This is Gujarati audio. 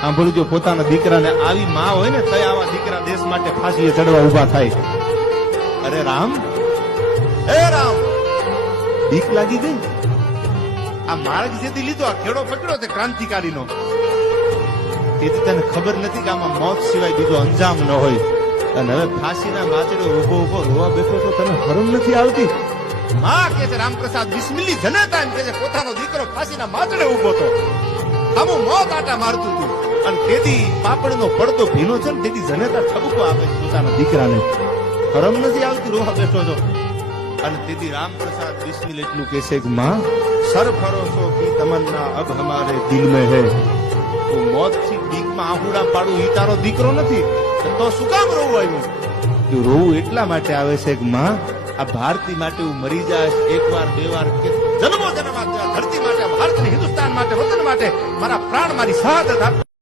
સાંભળ્યું જો પોતાના દીકરાને આવી માં હોય ને તો આવા દીકરા દેશ માટે ફાંસીએ ચડવા ઉભા થાય. અરે રામ, હે રામ, બીક લાગી ગઈ. આ માર્ગ જેથી લીધો, આ ખેડો પકડ્યો તે ક્રાંતિકારીનો, તેથી તને ખબર નથી કે આમાં મોત સિવાય બીજો અંજામ ન હોય. અને હવે ફાંસીના માચડે ઉભો ઉભો રોવા બેઠો તો તને શરમ નથી આવતી? માં કે છે રામપ્રસાદ બિસ્મિલ્લી જનતા એમ કે છે પોતાનો દીકરો ફાંસીના માચડે ઉભો તો આમું મોત આટા મારતું હતું. અને તેથી પાપડનો પડતો ભીનો છે ને તેથી જનેતા ઠપકો આપે છે પોતાના દીકરાને. શરમ નથી આવતી રોવા બેઠો છો? અને તેથી રામપ્રસાદ બિસ્મિલ એટલું કે છે કે માં સરફરોશો કી તમન્ના અબ હમારે દિલ में है. તું મોત થી બીકમાં આહુડા પાડું ઈ તારો દીકરો નથી તો શું કામ રોવું આવ્યું? તું રોવું એટલા માટે આવે છે કે માં આ ભારતી માટે હું મરી જાય એકવાર બે વાર કે જન્મો જન્મ ધરતી માટે, ભારત હિન્દુસ્તાન માટે, વતન માટે મારા પ્રાણ, મારી શહાદત આપ.